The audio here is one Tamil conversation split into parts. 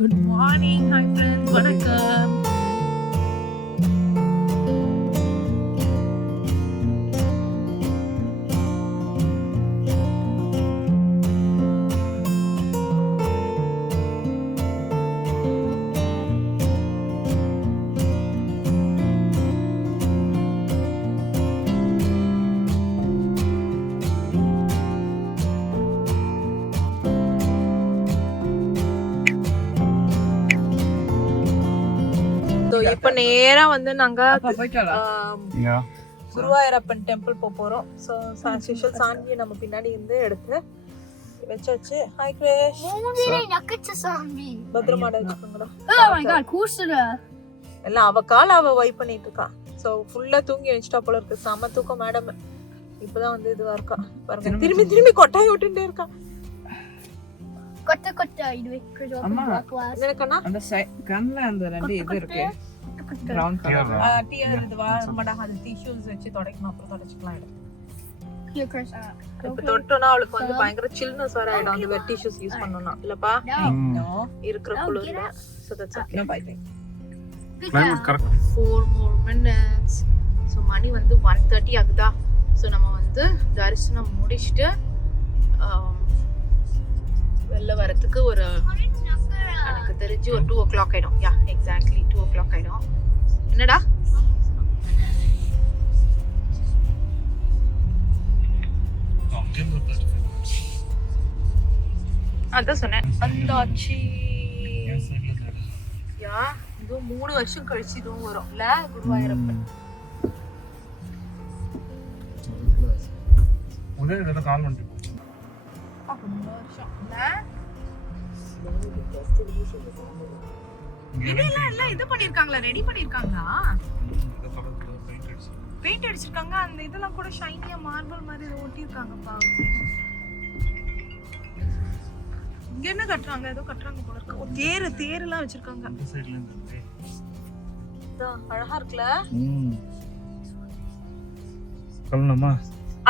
Good morning, hi friends. வணக்கம். இப்ப நேரா வந்து நாங்க குருவாயூரப்பன் டெம்பிள் போறோம். ஸோ ஸ்பெஷல் சாமி நம்ம பின்னாடி இருந்து எடுத்து வச்சாச்சு. ஹாய் கிரேஷ், பத்திரமாட வச்சுக்கோங்களா. எல்லாம் அவ கால அவ வைப் பண்ணிட்டு இருக்கா. ஸோ ஃபுல்லா தூங்கி வச்சுட்டா போல இருக்கு. செம தூக்கம் மேடம். இப்பதான் வந்து இதுவா இருக்கா பாருங்க. திரும்பி திரும்பி கொட்டாய் விட்டுட்டே இருக்கா. brown color tear இதுவா நம்மடா அது டிஷ்யூஸ் வச்சு தொடக்கணும். அப்புறம் தொடச்சிக்கலாம். இப்ப தொட்டோனா அவளுக்கு வந்து பயங்கர சில்னஸ் வர ஆயிடும் அந்த வெட் டிஷ்யூஸ் யூஸ் பண்ணனும்னா இல்லப்பா இருக்கிற குளிர்ல. so that's okay. bye bye. 4 more minutes. so மணி வந்து 1:30 ஆகுதா. so நம்ம வந்து தரிசனம் முடிச்சிட்டு வெளில வரதுக்கு ஒரு எனக்கு தெரிஞ்சு ஒரு 2 o'clock ஆயிடும். யா எக்ஸாக்ட்லி 2 o'clock ஆயிடும். என்னடா அதான் சொன்னேன். வந்தாச்சு. யா இது 3 வருஷம் கழிச்சு இதுவும் வரும் இல்ல குருவாயூரப்பன். இது பண்ணிருக்காங்களா, ரெடி பண்ணிருக்காங்களா, பெயிண்ட் அடிச்சிருக்காங்க. அந்த இதெல்லாம் கூட ஷைனியா மார்பிள் மாதிரி ஒட்டி இருக்காங்கப்பா. இங்க என்ன கட்டுறாங்க, ஏதோ கட்டுறாங்க போல இருக்கு. தேர் எல்லாம் வச்சிருக்காங்க. அழகா இருக்குல்ல. சொல்லணுமா?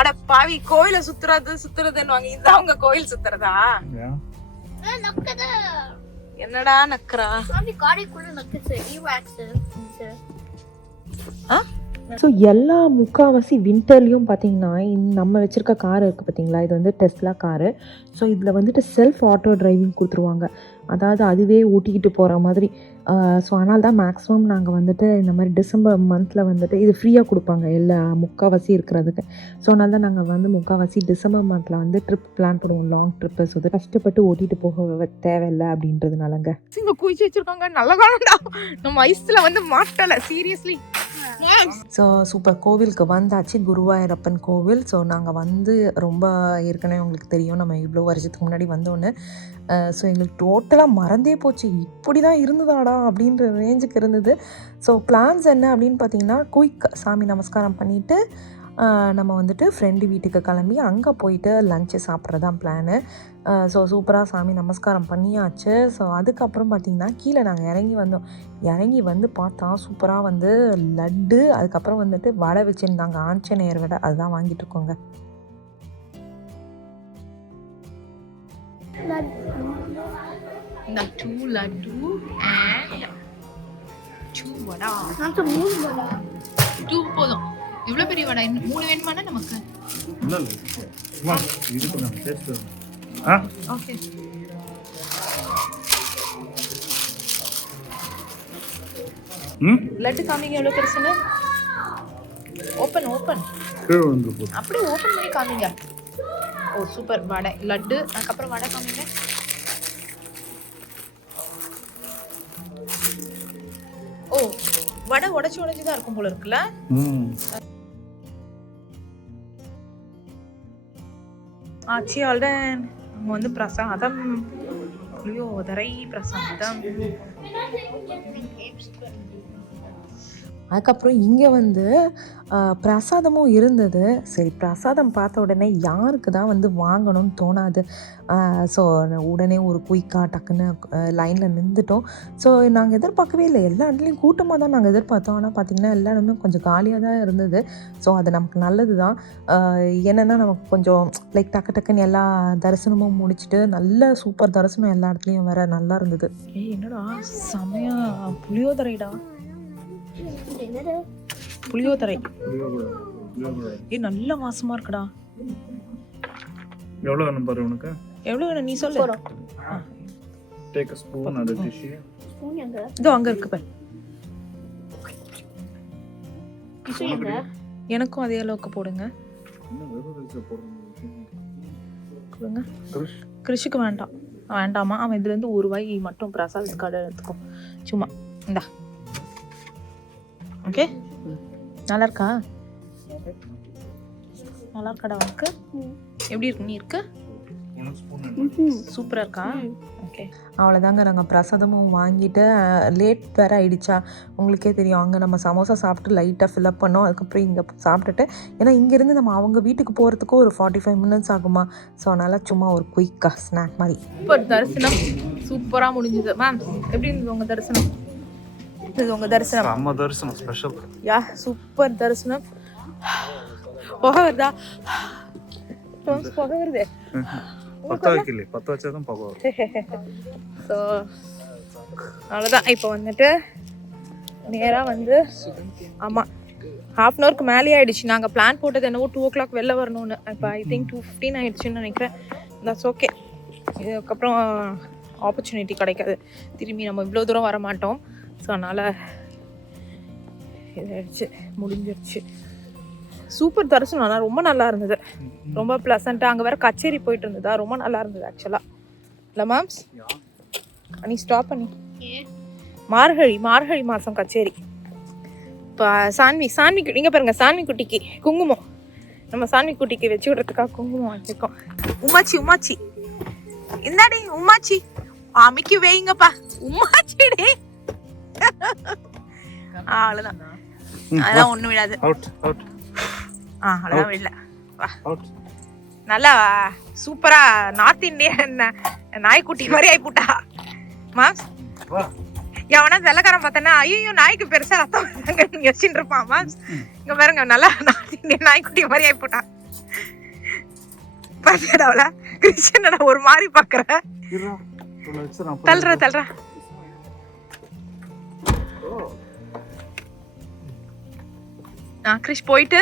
அட பாவி, கோயில சுத்துறதுன்னு வாங்க. இந்த அவங்க கோயில் சுத்துறதா? என்னடா நக்கறா? ஸோ எல்லா முக்கால்வாசி வின்டர்லேயும் பார்த்தீங்கன்னா நம்ம வச்சுருக்க கார் இருக்குது பார்த்தீங்களா, இது வந்து டெஸ்லா காரு. ஸோ இதில் வந்துட்டு செல்ஃப் ஆட்டோ டிரைவிங் கொடுத்துருவாங்க. அதாவது அதுவே ஓட்டிக்கிட்டு போகிற மாதிரி. ஸோ அதனால தான் மேக்ஸிமம் நாங்கள் வந்துட்டு இந்த மாதிரி டிசம்பர் மந்தில் வந்துட்டு இது ஃப்ரீயாக கொடுப்பாங்க எல்லா முக்கால்வாசி இருக்கிறதுக்கு. ஸோ அதனால தான் நாங்கள் வந்து முக்கால்வாசி டிசம்பர் மந்தில் வந்து ட்ரிப் பிளான் பண்ணுவோம், லாங் ட்ரிப்பு. ஸோ அது கஷ்டப்பட்டு ஓட்டிகிட்டு போக தேவையில்லை அப்படின்றதுனாலங்க. இங்கே குளிச்சு வச்சுருக்காங்க. நல்ல காலம்டா, நம்ம ஐஸில் வந்து மாட்டலை சீரியஸ்லி. So super. கோவிலுக்கு வந்தாச்சு, குருவாயூரப்பன் கோவில். ஸோ நாங்கள் வந்து ரொம்ப ஏற்கனவே உங்களுக்கு தெரியும் நம்ம இவ்வளோ வருஷத்துக்கு முன்னாடி வந்தோன்னு. ஸோ எங்களுக்கு டோட்டலாக மறந்தே போச்சு, இப்படி தான் இருந்ததாடா அப்படின்ற ரேஞ்சுக்கு இருந்தது. ஸோ பிளான்ஸ் என்ன அப்படின்னு பார்த்தீங்கன்னா, குயிக் சாமி நமஸ்காரம் பண்ணிவிட்டு நம்ம வந்துட்டு ஃப்ரெண்டு வீட்டுக்கு கிளம்பி அங்கே போயிட்டு லஞ்சு சாப்பிட்றது தான் பிளானு. ஸோ சூப்பராக சாமி நமஸ்காரம் பண்ணியாச்சு. ஸோ அதுக்கப்புறம் பார்த்திங்கன்னா கீழே நாங்கள் இறங்கி வந்து பார்த்தா சூப்பராக வந்து லட்டு, அதுக்கப்புறம் வந்துட்டு வடை வச்சுருந்தாங்க, ஆஞ்சநேயர் வடை. அதுதான் வாங்கிட்டு இருக்கோங்க. லட்டு and 2 வடை. 2 போதும். எவ்வளோ பெரிய வடை? 3 வேணுமாண்ணா நமக்கு? ஓகே. லட்டு காமிங்க எவ்வளோ பெருசுன்னு. ஓப்பன் அப்படியே ஓப்பன் பண்ணி காமிங்க. ஓ சூப்பர். வடை லட்டு, அதுக்கப்புறம் வடை காமிங்க. ஓ வடை உடைச்சு தான் இருக்கும் போல இருக்குல்ல. ஆச்சி ஆல்டன். நம்ம வந்து பிரசாதம் புளியோதரை பிரசாதம். அதுக்கப்புறம் இங்கே வந்து பிரசாதமும் இருந்தது. சரி, பிரசாதம் பார்த்த உடனே யாருக்கு தான் வந்து வாங்கணும்னு தோணாது. ஸோ உடனே ஒரு குயிக்காக டக்குன்னு லைனில் நின்றுட்டோம். ஸோ நாங்கள் எதிர்பார்க்கவே இல்லை, எல்லா இடத்துலையும் கூட்டமாக தான் நாங்கள் எதிர்பார்த்தோம். ஆனால் பார்த்திங்கன்னா எல்லா இடமே கொஞ்சம் காலியாக தான் இருந்தது. ஸோ அது நமக்கு நல்லது தான். என்னென்னா நமக்கு கொஞ்சம் லைக் டக்கு டக்குன்னு எல்லா தரிசனமும் முடிச்சுட்டு நல்ல சூப்பர் தரிசனம் எல்லா இடத்துலையும் வேறு நல்லா இருந்தது. என்னடா செமையா புளியோதரைடா, புளியோதரை நல்ல வாசமா இருக்குடா. எவ்வளவு வேணும் பாரு உனக்கு? எவ்வளவு வேணும் நீ சொல்லு. Take a spoon and a dish. Spoon எங்க? இதோ அங்க இருக்கு பாரு. டிஷ்யூ எங்க? எனக்கும் அதே அளவுக்கு போடுங்க. என்ன வெறும் ரைஸ்ல போடுறீங்க? கொடுங்க. கிருஷிக்கு வேண்டாமா? அவன் இதுல இருந்து ஒரு வாய் மட்டும் பிரசாதத்துக்காக எடுத்துக்கோ. சும்மா இந்தா. ஓகே, நல்லா இருக்கா? நல்லா இருக்காடா உனக்கு? எப்படி இருக்கு? நீ இருக்கு சூப்பராக இருக்கா? ஓகே, அவ்வளோதாங்க. நாங்கள் பிரசாதமும் வாங்கிட்டு லேட் வேறு ஆகிடுச்சா, உங்களுக்கே தெரியும். அங்கே நம்ம சமோசா சாப்பிட்டு லைட்டாக ஃபில்அப் பண்ணோம். அதுக்கப்புறம் இங்கே சாப்பிட்டுட்டு, ஏன்னா இங்கேருந்து நம்ம அவங்க வீட்டுக்கு போகிறதுக்கு ஒரு 45 minutes ஆகுமா. ஸோ அதனால் சும்மா ஒரு குயிக்காக ஸ்நாக் மாதிரி. சூப்பர் தரிசனம், சூப்பராக முடிஞ்சுது. மேம் எப்படி இருந்தது உங்கள் தரிசனம்? இது உங்கள் தரிசனம்? நம்ம தரிசனம் ஸ்பெஷல். யா, சூப்பர் தரிசனம். புகை வருதா? புகை வருது. பத்த வைக்கல, பத்த வச்சாதான் புகை வரும். ஸோ அவ்வளோதான். இப்போ வந்துட்டு நேராக வந்து ஆமாம், 1/2 hourக்கு மேலே ஆகிடுச்சு. நாங்கள் பிளான் போட்டது என்னவோ 2 o'clock வெளில வரணும்னு. இப்போ ஐ திங்க் 2:15 ஆகிடுச்சுன்னு நினைக்கிறேன். That's okay. இதுக்கப்புறம் ஆப்பர்ச்சுனிட்டி கிடைக்காது, திரும்பி நம்ம இவ்வளோ தூரம் வர மாட்டோம். ஸோ அதனால் இதாகிடுச்சு, முடிஞ்சிருச்சு. சூப்பர் தரிசனம், ஆனால் ரொம்ப நல்லா இருந்தது, ரொம்ப ப்ளசண்ட்டாக. அங்கே வேறு கச்சேரி போயிட்டு இருந்ததா, ரொம்ப நல்லா இருந்தது ஆக்சுவலாக. இல்லை மேம்ஸ்? நீ ஸ்டாப் பண்ணி மார்கழி மாதம் கச்சேரி. இப்போ சான்வி இங்கே பாருங்க, சான்வி குட்டிக்கு குங்குமம், நம்ம சான்வி குட்டிக்கு வச்சு விடுறதுக்காக குங்குமம் வச்சுருக்கோம். உமாச்சி இந்தாடி உமாச்சி, அமிக்கி வைங்கப்பா உமாச்சிடே. அவ்வளோதான், அதெல்லாம் ஒன்றும் விடாது. அவ்வளோதான் விடல. நல்லா சூப்பரா நார்த் இந்தியன் நாய்க்குட்டி மாதிரி ஆயிப்போட்டா மாம்ஸ். எவனா வெள்ளக்காரன் பார்த்தனா ஐயோ நாய்க்கு பெருசா ரத்தம் வருதாங்க யோசிச்சுட்டு இருப்பான் மாம்ஸ். இங்க பாருங்க, நல்லா நார்த் இந்தியன் நாய்க்குட்டி மாதிரி ஆயிப்போட்டா. பாத்தியாடா கிறிஸ்டியன் ஒரு மாதிரி பாக்குற, தள்ளுற. கிறிஷ் போயிட்டு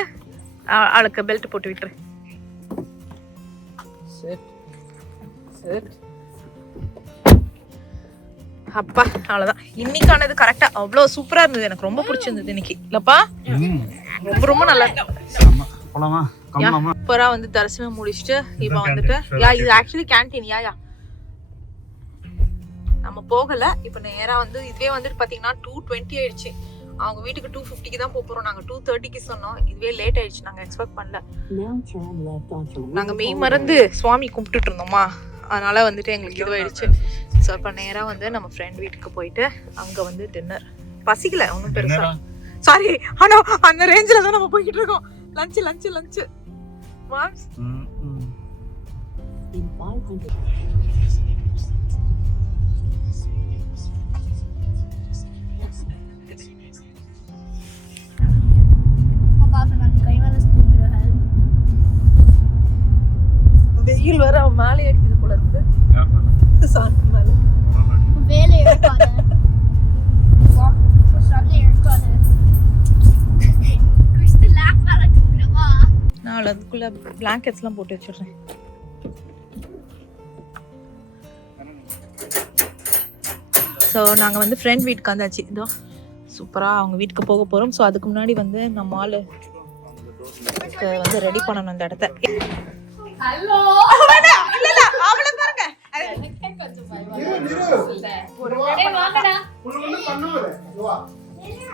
அவளுக்கு பெல்ட் போட்டு விட்டுரு. அப்பா அவ்வளவுதான், இன்னைக்கானது கரெக்டா அவ்வளோ சூப்பரா இருந்தது. எனக்கு ரொம்ப பிடிச்சிருந்தது இன்னைக்கு. இல்லப்பா ரொம்ப ரொம்ப நல்லா சூப்பரா வந்து தரிசனம் முடிச்சுட்டு இப்ப வந்துட்டு இது ஆக்சுவலி கேன்டீன். யா நம்ம போகல. இப்ப நேரா வந்து இதுவே வந்துட்டு பாத்தீங்கன்னா 2:20 ஆயிடுச்சு. அவங்க வீட்டுக்கு 2:50 தான் போறோம். நாங்க 2:30 சொன்னோம். இதுவே லேட் ஆயிடுச்சு, நாங்க எக்ஸ்பெக்ட் பண்ணல. நாங்க மெய் மறந்து சுவாமி கும்பிட்டுட்டு இருந்தோமா, அதனால வந்துட்டு எங்களுக்கு இதுவாயிடுச்சு. ஸோ இப்போ நேரா வந்து நம்ம ஃப்ரெண்ட் வீட்டுக்கு போயிட்டு அங்க வந்து டின்னர். பசிக்கல ஒன்றும் பெருசா, சாரி, ஆனா அந்த ரேஞ்சில தான் நம்ம போய்கிட்டு இருக்கோம். Lunch moms. வெயில் வர மேலே அடிக்குது போல இருக்கு. நான் அதுக்குள்ள பிளாங்கெட்ஸ்லாம் போட்டு வச்சிடுறேன். ஸோ நாங்கள் வந்து ஃப்ரெண்ட் வீட்டுக்கு வந்தாச்சு. இதோ சூப்பராக அவங்க வீட்டுக்கு போக போகிறோம். ஸோ அதுக்கு முன்னாடி வந்து நம்ம ஆள் வந்து ரெடி பண்ணணும் அந்த இடத்த.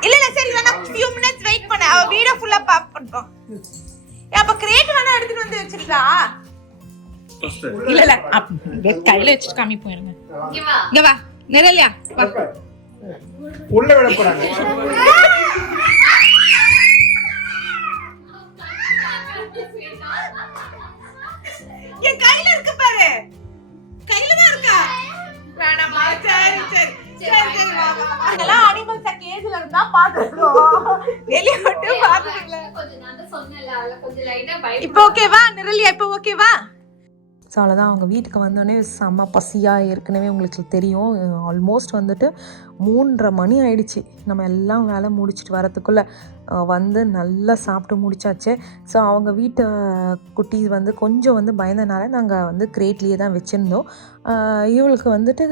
இல்ல சரி வேணா few minutes வெயிட் பண்ணு. அவ வீட ஃபுல்லா பாப் பண்ணிட்டோம். அப்ப கிரேட் வேணா எடுத்துட்டு வந்து வச்சிருக்கா? இல்ல கையில வச்சிட்டு காமி போயிருங்க. இங்க வா நிரல்யா வா. உள்ள விட போறாங்க. என் கையில இருக்கு பாரு, கையில தான் இருக்கா? வேணாமா? சரி சரி சரி சரி வாங்க. இதெல்லாம் அனிமல்ஸ் கேஜ்ல இருந்தா பாத்துறோம், வெளிய விட்டு பாத்துறல. கொஞ்சம் நான் தான் சொன்னேன்ல, அதுல கொஞ்சம் லைட்டா பை. இப்போ ஓகேவா நிரலியா? இப்போ ஓகேவா? ஸோ அவ்வளோதான். அவங்க வீட்டுக்கு வந்தோடனே செம்ம பசியாக ஏற்கனவே உங்களுக்கு தெரியும். ஆல்மோஸ்ட் வந்துட்டு 3:30 மணி ஆயிடுச்சு. நம்ம எல்லாம் வேலை முடிச்சுட்டு வரத்துக்குள்ளே வந்து நல்லா சாப்பிட்டு முடிச்சாச்சு. ஸோ அவங்க வீட்டு குட்டி வந்து கொஞ்சம் வந்து பயந்தனால நாங்கள் வந்து கிரேட்லேயே தான் வச்சுருந்தோம். இவளுக்கு வந்துட்டு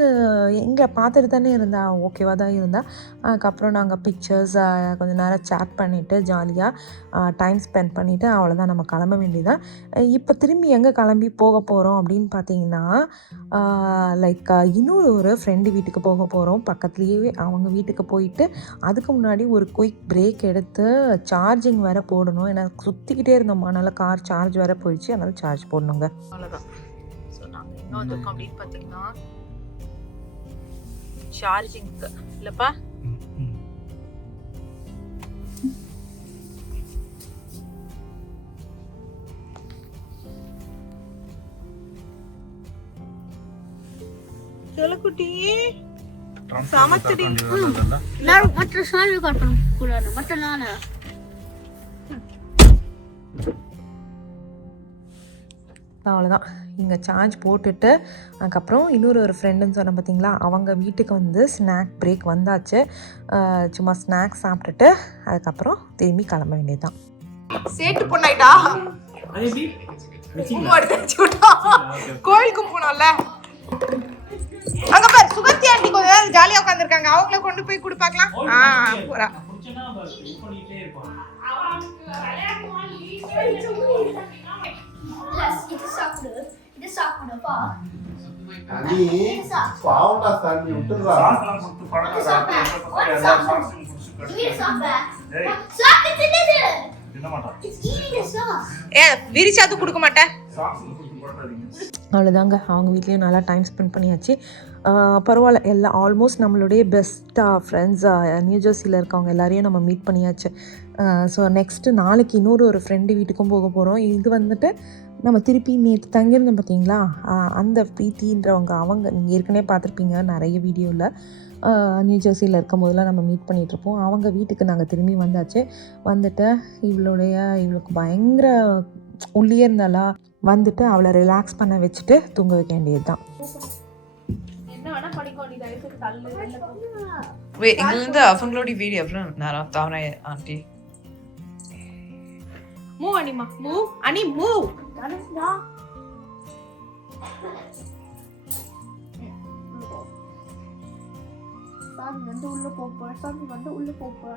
எங்களை பார்த்துட்டு தானே இருந்தா, ஓகேவாக தான் இருந்தா. அதுக்கப்புறம் நாங்கள் பிக்சர்ஸ் கொஞ்சம் நேரம் சேட் பண்ணிவிட்டு ஜாலியாக டைம் ஸ்பெண்ட் பண்ணிவிட்டு அவ்வளோதான், நம்ம கிளம்ப வேண்டியதான். இப்போ திரும்பி எங்கே கிளம்பி போக போகிறோம் அப்படின்னு பார்த்தீங்கன்னா, லைக் இன்னொரு ஒரு ஃப்ரெண்டு வீட்டுக்கு போக போகிறோம். பக்கத்துலேயே அவங்க வீட்டுக்கு போயிட்டு அதுக்கு முன்னாடி ஒரு குயிக் பிரேக் எடுத்து சார்ஜிங் வேறு போடணும். ஏன்னா சுற்றிக்கிட்டே இருந்தோம்மா, அதனால் கார் சார்ஜ் வேறு போயிடுச்சு, அதனால் சார்ஜ் போடணுங்க. அவ்வளோதான். ஸோ நாங்கள் இன்னும் வந்திருக்கோம் அப்படின்னு பார்த்தீங்கன்னா சார்ஜிங்க்கு இல்லைப்பா. குட்டி சமச்சடி நான் மற்ற சாரி காட்டணும் கூடாது, மற்ற நானே அவ்வளோதான். இங்கே சார்ஜ் போட்டுட்டு அதுக்கப்புறம் இன்னொரு ஒரு ஃப்ரெண்டுன்னு சொன்னேன் பார்த்தீங்களா, அவங்க வீட்டுக்கு வந்து ஸ்நாக் பிரேக் வந்தாச்சு. சும்மா ஸ்நாக்ஸ் சாப்பிட்டுட்டு அதுக்கப்புறம் திரும்பி கிளம்ப வேண்டியதுதான். சேட்டு பொண்ணாயிட்டா கோயிலுக்கு போனோம்ல, அங்க பாரு சுகந்தி ஆண்டி கொஞ்ச நேரம் ஜாலியா உட்காந்துருக்காங்க. அவங்கள கொண்டு போய் கொடு பார்க்கலாம். போறா இது சாப்பிடு, இது சாப்பிடுப்பா. நீ பாவடா தண்ணி விட்டுறா. இது சாப்பிடு, சாப்பிடு தின்னது. It's eating the sauce. விரிச்சாது கொடுக்க மாட்டேன். அவ்வளோதாங்க. அவங்க வீட்லேயும் நல்லா டைம் ஸ்பெண்ட் பண்ணியாச்சு. பரவாயில்ல, எல்லாம் ஆல்மோஸ்ட் நம்மளுடைய பெஸ்ட்டாக ஃப்ரெண்ட்ஸ் நியூ ஜெர்சியில் இருக்கவங்க எல்லாரையும் நம்ம மீட் பண்ணியாச்சு. ஸோ நெக்ஸ்ட்டு நாளைக்கு இன்னொரு ஒரு ஃப்ரெண்டு வீட்டுக்கும் போக போகிறோம். இது வந்துட்டு நம்ம திருப்பி நேற்று தங்கியிருந்தோம் பார்த்தீங்களா, அந்த ப்ரீத்தின்றவங்க, அவங்க நீங்கள் ஏற்கனவே பார்த்துருப்பீங்க நிறைய வீடியோவில். நியூ ஜெர்சியில் இருக்கும் போதெல்லாம் நம்ம மீட் பண்ணிகிட்ருப்போம். அவங்க வீட்டுக்கு நாங்கள் திரும்பி வந்தாச்சு. வந்துட்டு இவளுக்கு பயங்கர உள்ளே இருந்தாலா, வந்துட்டு அவளை ரிலாக்ஸ் பண்ண வச்சுட்டு தூங்க வைக்க வேண்டியது தான். எங்களுக்கு அவங்களுடைய வீடியோ அப்புறம் நான் தாவர ஆண்டி மூவ் அனிமா மூவ் அனி மூவ். சாமி வந்து உள்ள போப்பா, சாமி வந்து உள்ள போப்பா.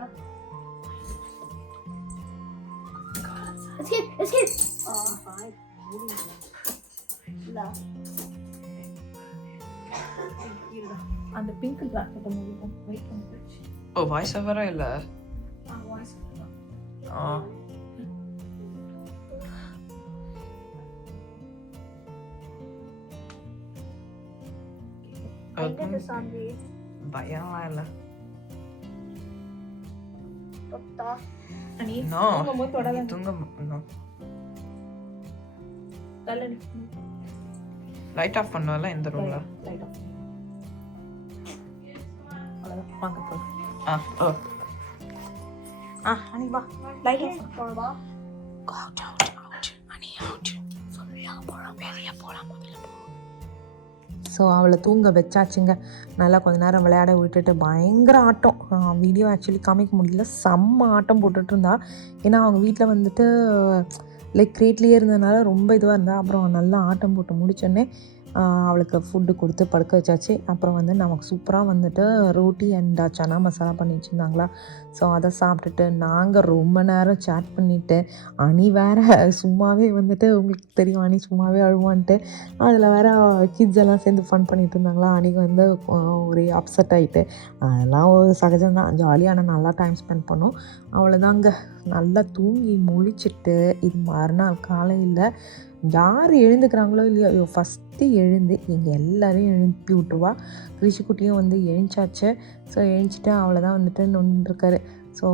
Escape, escape. Fine. La. அந்த பிங்க் ஜாக்கெட் மூவ் வெயிட் பண்ணு. ஓ வாய்ஸ் ஓவரா இல்ல? வாய்ஸ் ஐந்து சாமி. பயம் இல்ல. தொட்டா. அனி நோ. தூங்க தொடல. தூங்க நோ. தள்ளி லைட் ஆஃப் பண்ணவல இந்த ரூம்ல. Light off. அவ்வளவுதான் வாங்க போலாம். அனி வா லைட் ஆஃப் பண்ணவா. Go out அனி out. சொல்லியா போலாம், வெளிய போலாம் முதல்ல. ஸோ அவளை தூங்க வச்சாச்சுங்க. நல்லா கொஞ்ச நேரம் விளையாட விட்டுட்டு பயங்கர ஆட்டம். வீடியோ ஆக்சுவலி காமிக்க முடியல, செம்ம ஆட்டம் போட்டுட்டு இருந்தா. ஏன்னா அவங்க வீட்டில் வந்துட்டு லைக் கிரேட்லேயே இருந்ததுனால ரொம்ப இதுவாக இருந்தா. அப்புறம் நல்லா ஆட்டம் போட்டு முடிச்சோடனே அவளுக்கு ஃபுட்டு கொடுத்து படுக்க வச்சாச்சு. அப்புறம் வந்து நமக்கு சூப்பராக வந்துட்டு ரோட்டி அண்ட் சனா மசாலா பண்ணி வச்சுருந்தாங்களா. ஸோ அதை சாப்பிட்டுட்டு நாங்கள் ரொம்ப நேரம் சேட் பண்ணிவிட்டு, அனி வேறு சும்மாவே வந்துட்டு உங்களுக்கு தெரியும் அனி சும்மாவே அழுவான்ட்டு, அதில் வேறு கிட்ஸ் எல்லாம் சேர்ந்து ஃபன் பண்ணிகிட்டு இருந்தாங்களா. அன்றைக்கி வந்து ஒரே அப்செட் ஆகிட்டு, அதெல்லாம் ஒரு சகஜம்தான், ஜாலியான நல்லா டைம் ஸ்பெண்ட் பண்ணோம். அவ்வளோதாங்க. நல்லா தூங்கி முழிச்சிட்டு இது மறுநாள் காலையில் யார் எழுந்துக்கிறாங்களோ இல்லையோ ஃபஸ்ட்டு எழுந்து எங்கள் எல்லோரையும் எழுப்பி விட்டுருவா. கிருஷிக்குட்டியும் வந்து எழுந்தாச்சு. ஸோ எழுந்திச்சிட்டு அவளை தான் வந்துட்டு நொண்டிருக்காரு. ஸோ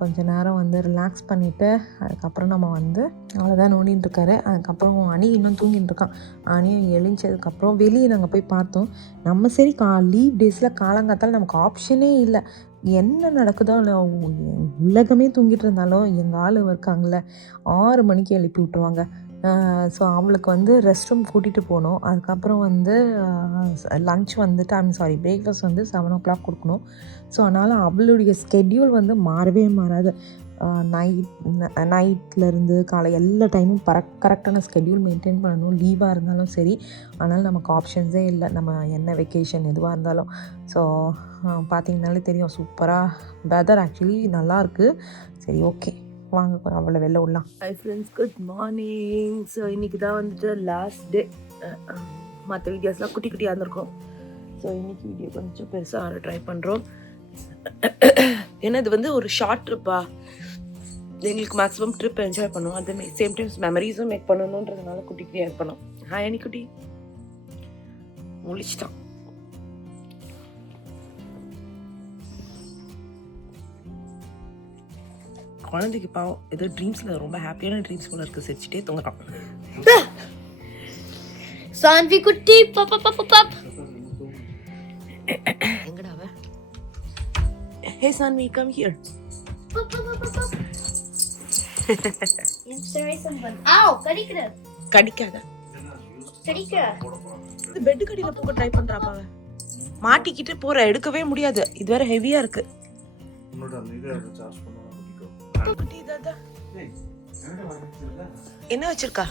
கொஞ்ச நேரம் வந்து ரிலாக்ஸ் பண்ணிவிட்டு அதுக்கப்புறம் நம்ம வந்து அவ்வளோதான் நோண்டின்னு இருக்காரு. அதுக்கப்புறம் அணி இன்னும் தூங்கிட்டு இருக்கான். அணியும் எழுந்ததுக்கப்புறம் வெளியே நாங்கள் போய் பார்த்தோம். நம்ம சரி லீவ் டேஸில் காலங்காத்தால் நமக்கு ஆப்ஷனே இல்லை. என்ன நடக்குதோ உலகமே தூங்கிட்டு இருந்தாலும் எங்கள் ஆள் இருக்காங்கள 6 மணிக்கு எழுப்பி விட்ருவாங்க. ஸோ அவளுக்கு வந்து ரெஸ்ட் ரூம் கூட்டிகிட்டு போகணும். அதுக்கப்புறம் வந்து லன்ச் வந்துட்டு பிரேக்ஃபாஸ்ட் வந்து 7 o'clock கொடுக்கணும். ஸோ அதனால் அவளுடைய ஸ்கெட்யூல் வந்து மாறவே மாறாது. நைட்லேருந்து காலை எல்லா டைமும் கரெக்டான ஸ்கெட்யூல் மெயின்டைன் பண்ணணும். லீவாக இருந்தாலும் சரி. அதனால் நமக்கு ஆப்ஷன்ஸே இல்லை, நம்ம என்ன வெக்கேஷன் எதுவாக இருந்தாலும். ஸோ பார்த்திங்கனாலே தெரியும், சூப்பராக வெதர் ஆக்சுவலி நல்லாயிருக்கு. சரி, ஓகே, வாங்க அவ்வளோ வெளில விடலாம். Hi friends, good morning. So இன்றைக்கி தான் வந்துட்டு லாஸ்ட் டே. மற்ற வீடியோஸ்லாம் குட்டி குட்டியாக இருந்திருக்கும். ஸோ இன்றைக்கி வீடியோ கொஞ்சம் பெருசாக ட்ரை பண்ணுறோம். ஏன்னா இது வந்து ஒரு ஷார்ட் ட்ரிப்பா, எங்களுக்கு மேக்ஸிமம் ட்ரிப் என்ஜாய் பண்ணுவோம். அது சேம் டைம்ஸ் மெமரிஸும் மேக் பண்ணணுன்றதுனால குட்டி குட்டியாக ஆட் பண்ணோம். ஹாய் அனி குட்டி, முழிச்சிட்டான். குழந்தைக்கு பாவம் ஏதோ ட்ரீம்ஸில் ரொம்ப ஹாப்பியான ட்ரீம்ஸ் போல இருக்குது. சிரிச்சிட்டே தூங்குறான். சான்வி குட்டி பாப் பாப் பாப் பாப். எங்கடா அவ? Hey Saanvi, come here. ஆவ் கடிக்குது. கடிக்காத. கடிக்குது. இது பெட் கடியில போக ட்ரை பண்றாப்பா. மாட்டிக்கிட்டு போற, எடுக்கவே முடியாது. இது வேற ஹெவியா இருக்கு. என்ன வச்சிருக்கா?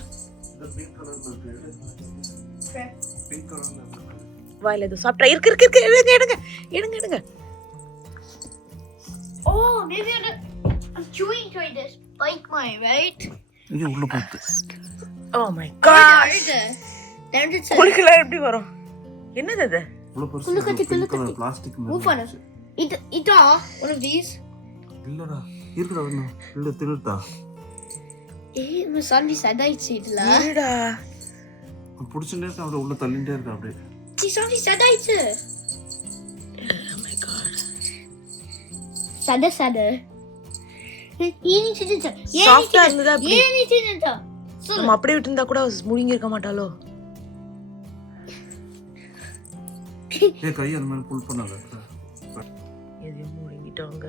வாயில இது சாப்பிட்டா இருக்கு இருக்கு இருக்கு. எடுங்க எடுங்க எடுங்க எடுங்க. Oh, maybe I'm chewing try this. Bite my right. இது உள்ள போட்டு. Oh my god. There's it. குலுக்குல எப்படி வரும்? என்னது அது? உள்ள போட்டு. குலுக்கட்டி. Plastic Move on. It one of these. இல்லடா, இருக்குடா ஒண்ணு. இல்ல தின்னுடா. my son said I see it la. இருடா. புடிச்சிட்டே இருக்க, அப்படியே உள்ள தள்ளிட்டே இருக்க அப்படியே. Son said I see. Oh my god. Sada. Any சின்ன. சாஃப்ட்டா இருந்ததா அப்படி? ஏனி சின்ன. நம்ம அப்படியே விட்டுருந்தா கூட முழுங்கி இருக்க மாட்டாளோ? ஏ கை அந்த மாதிரி புல் பண்ணாத. எதையும் முழுங்கிட்டாங்க.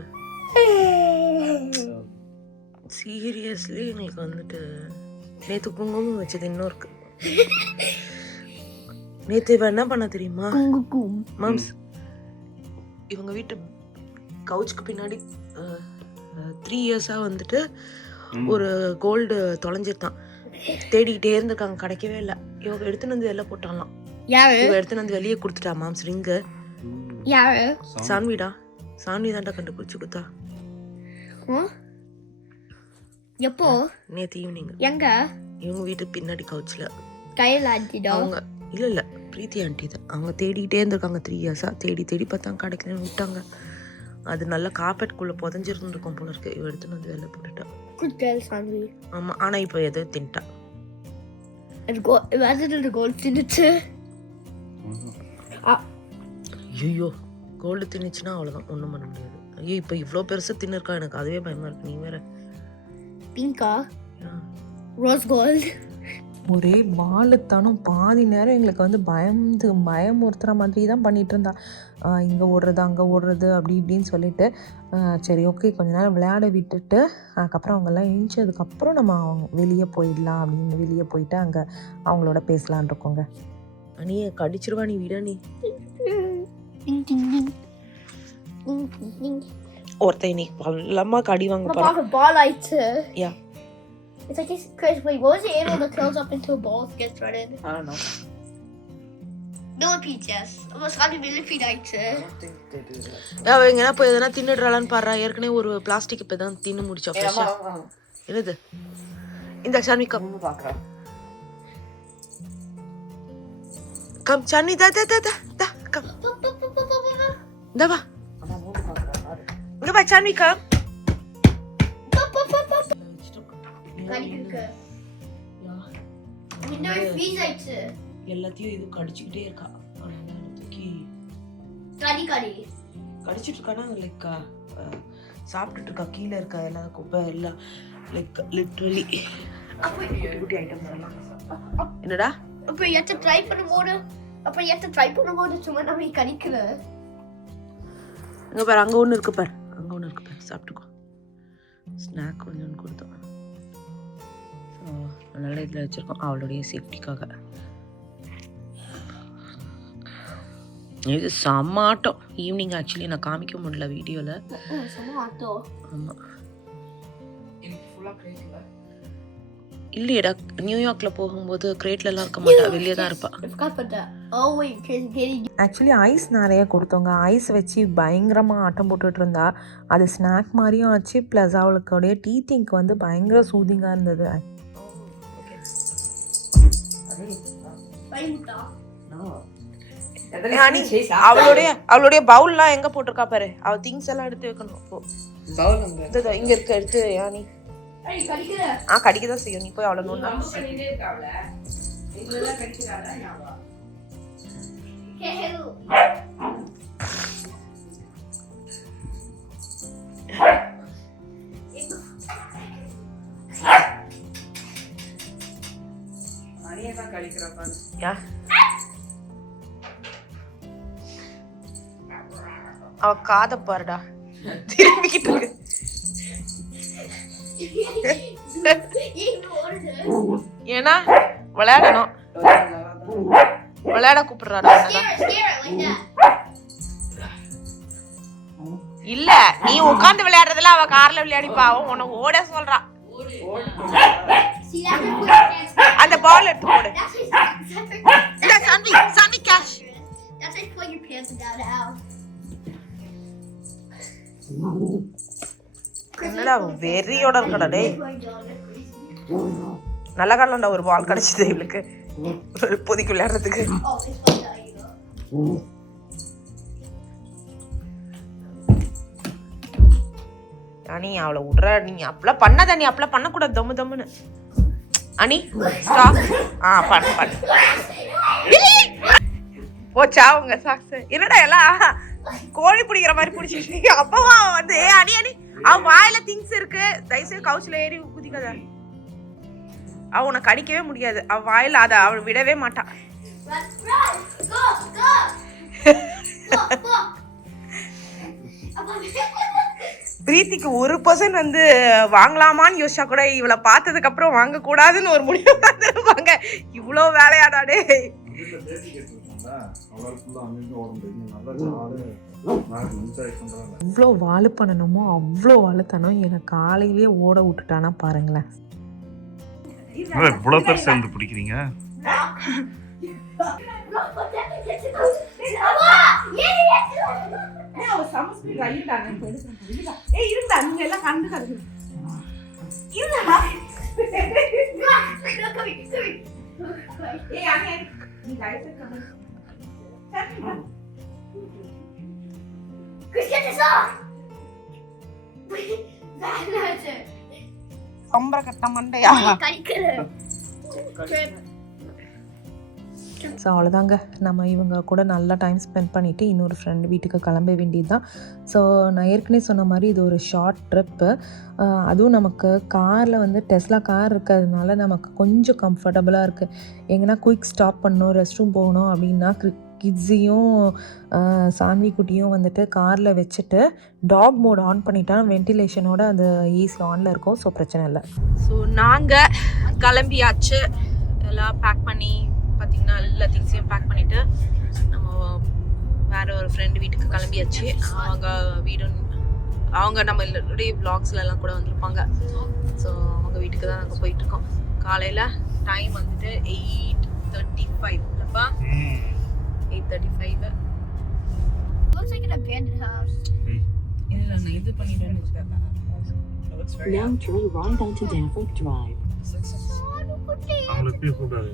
சீரியஸ்லி எங்களுக்கு வந்துட்டு நேற்று குங்குமம் வச்சது இன்னும் இருக்கு. நேற்று இவ என்ன பண்ண தெரியுமா மாம்ஸ்? இவங்க வீட்டு கவுச்சுக்கு பின்னாடி 3 years வந்துட்டு ஒரு கோல்டு தொலைஞ்சிருந்தான். தேடிக்கிட்டே இருந்திருக்காங்க, கிடைக்கவே இல்லை. இவங்க எடுத்துன்னு வந்து வெளில போட்டாலாம். இவ எடுத்துன்னு வந்து வெளியே கொடுத்துட்டா மாம்ஸ் ரிங்கு. சான்விடா, சான்வி தான்டா கண்டுபிடிச்சு கொடுத்தா. எப்போ? நேற்று ஈவினிங். எங்க? இவங்க வீட்டு பின்னாடி கவுச்சில். கையில ஆண்டிடா அவங்க இல்ல பிரீத்தி ஆண்டி தான். அவங்க தேடிக்கிட்டே இருந்திருக்காங்க 3 years. தேடி பார்த்தா கிடைக்கலன்னு விட்டாங்க. அது நல்ல கார்பெட்குள்ள புதஞ்சிருந்துருக்கும் போல இருக்கு. இவ எடுத்துன்னு வந்து வெளில போட்டுட்டா. Good girl, Sanvi. ஆமா, ஆனா இப்போ எதோ தின்ட்டா. அது கோல்டு தின்னுச்சு. ஐயோ, கோல்டு தின்னுச்சுன்னா அவ்வளோதான், ஒன்றும் பண்ண முடியாது. ஐயோ, இப்போ இவ்வளோ பெருசு தின்னுருக்கா, எனக்கு அதுவே பயமா இருக்கு. நீ வேற பிங்கா ரோஸ் கோல்டு. ஒரே வாழுத்தானும் பாதி நேரம் எங்களுக்கு வந்து பயமுறுத்துற மாதிரி தான் பண்ணிகிட்டு இருந்தா. இங்கே ஓடுறது அங்கே ஓடுறது அப்படி இப்படின்னு சொல்லிட்டு. சரி, ஓகே, கொஞ்ச நேரம் விளையாட விட்டுட்டு அதுக்கப்புறம் அவங்கெல்லாம் எழுந்ததுக்கப்புறம் நம்ம வெளியே போயிடலாம் அப்படின்னு வெளியே போயிட்டு அங்கே அவங்களோட பேசலான் இருக்கோங்க. அணியை கடிச்சிருவா நீ, விட நீ. ஒருத்தன் இன்னைக்கு பல்லமா கடி வாங்க போறான். பால் ஆயிடுச்சு. யா. It's like this crazy. Wait, what was the animal that curls up into a ball and gets threaded? I don't know. Millipede, yes. Almost got a millipede ஆயிடுச்சு. எங்கன்னா போய் எதனா தின்னுடுறாளான்னு பாடுறா. ஏற்கனவே ஒரு பிளாஸ்டிக் இப்போ தான் தின்னு முடிச்சா. என்னது இந்த சாமி கம் பார்க்குறேன். கம் சாமி, தா கம். இந்த வா, இங்க வா சாமி, கம். எல்லாத்தையும் இது கடிச்சுக்கிட்டே இருக்கா. தூக்கி கடிச்சிட்டு இருக்கானா. லைக் சாப்பிட்டுட்டு இருக்கா. கீழே இருக்க எல்லாம் குப்பை எல்லாம் லைக் லிட்ரலி குட்டி ஐட்டம் எல்லாம். என்னடா அப்புறம் எத்த ட்ரை பண்ணும்போது சும்மா நம்ம கடிக்கல. அங்கே பாரு, அங்கே ஒன்று இருக்கு பாரு, அங்கே ஒன்று இருக்கு பாரு, சாப்பிட்டுக்கோ. ஸ்நாக் கொஞ்சம் கொடுத்தோம். ஸோ அதனால இதில் வச்சுருக்கோம் அவளுடைய சேஃப்டிக்காக. இது செம்ம ஆட்டம். ஈவினிங் ஆக்சுவலி நான் காமிக்க முடியல வீடியோவில். ஆமாம் இல்லையடா, நியூயார்க்கில் போகும்போது கிரேட்லலாம் இருக்க மாட்டா, வெளியே தான் இருப்பா. ஆக்சுவலி ஐஸ் நிறைய கொடுத்தோங்க. ஐஸ் வச்சு பயங்கரமாக ஆட்டம் போட்டுட்டு இருந்தா. அது ஸ்நாக் மாதிரியும் ஆச்சு, ப்ளஸ் அவளுக்குடைய டீத்திங்க்கு வந்து பயங்கர சூதிங்காக இருந்தது. அவளுடைய பவுல்லாம் எங்க போட்டிருக்கா பாரு. அவ திங்ஸ் எல்லாம் எடுத்து வைக்கணும். இப்போ இங்க இருக்க எடுத்து யானி கடிக்கதான் செய்யும். நீ போய் அவளை நோண்டா. அவ காத பாருடா, திரும்பிக்கிட்டு இருக்கு. ஏன்னா விளையாடணும், விளையாட கூப்பிடுறாடா. இல்ல நீ உட்கார்ந்து விளையாடுறதுல அவ கார்ல விளையாடிப்பா. அவன் உன்னை ஓட சொல்றா. அந்த பால் எடுத்து போடு. சாந்தி கேஷ். என்னடா வெறியோட இருக்கடா டேய். நல்ல காலம்டா ஒரு பால் கிடைச்சது இவளுக்கு இப்போதைக்கு விளையாடுறதுக்கு. அனி அவளை விட்ற. நீ அப்பெல்லாம் பண்ணாத, நீ அப்பெல்லாம் பண்ணக்கூடாது. தம்மு தம்முன்னு அனி ஸ்டாப். பண்ணு போச்சா உங்க சாக்ஸ். என்னடா எல்லாம் கோழி பிடிக்கிற மாதிரி பிடிச்சிட்டு அப்பவா வந்து அனி அவன் வாயில திங்ஸ் இருக்கு, தயவுசெய்து கவுச்சில ஏறி குதிக்காத. அவ உன்னை கடிக்கவே முடியாது. அவ வாயில அதை அவள் விடவே மாட்டா. பிரீத்திக்கு 1% வந்து வாங்கலாமான்னு யோசிச்சா கூட இவளை பார்த்ததுக்கு அப்புறம் வாங்க கூடாதுன்னு ஒரு முடிவு வந்துருப்பாங்க. இவ்வளோ வேலையாடாடே. இவ்வளோ வாழு பண்ணணுமோ அவ்வளோ வாழுத்தனம். என்னை காலையிலேயே ஓட விட்டுட்டானா பாருங்களேன். இவ்வளோ பேர் சேர்ந்து பிடிக்கிறீங்க. கம்பர கட்ட மண்டையா. ஸோ அவ்வளோதாங்க, நம்ம இவங்க கூட நல்லா டைம் ஸ்பெண்ட் பண்ணிவிட்டு இன்னொரு ஃப்ரெண்ட் வீட்டுக்கு கிளம்ப வேண்டியது தான். ஸோ நான் ஏற்கனவே சொன்ன மாதிரி இது ஒரு ஷார்ட் ட்ரிப்பு. அதுவும் நமக்கு காரில் வந்து டெஸ்லா கார் இருக்கிறதுனால நமக்கு கொஞ்சம் கம்ஃபர்டபுளாக இருக்குது. எங்கன்னா குயிக் ஸ்டாப் பண்ணணும், ரெஸ்ட் ரூம் போகணும் அப்படின்னா கிட்ஸையும் சான்வி குட்டியும் வந்துட்டு காரில் வச்சுட்டு டாக் மோட் ஆன் பண்ணிட்டா வென்டிலேஷனோட அந்த ஏசி ஆனில் இருக்கும். ஸோ பிரச்சனை இல்லை. ஸோ நாங்கள் கிளம்பியாச்சு. எல்லாம் பேக் பண்ணி பார்த்திங்கன்னா எல்லா திங்ஸையும் பேக் பண்ணிவிட்டு நம்ம வேறு ஒரு ஃப்ரெண்டு வீட்டுக்கு கிளம்பியாச்சு. அவங்க நம்மளுடைய வ்ளாக்ஸ்லாம் கூட வந்திருப்பாங்க. ஸோ அவங்க வீட்டுக்கு தான் நாங்கள் போயிட்டுருக்கோம். காலையில் டைம் வந்துட்டு 8:35 இல்லைப்பா, 8:35. Looks like an abandoned house. இல்லை நான் இது பண்ணிட்டேன்னு வச்சுக்கேன். Now turn right onto Danforth Drive. அவங்களுக்கு கூடாது.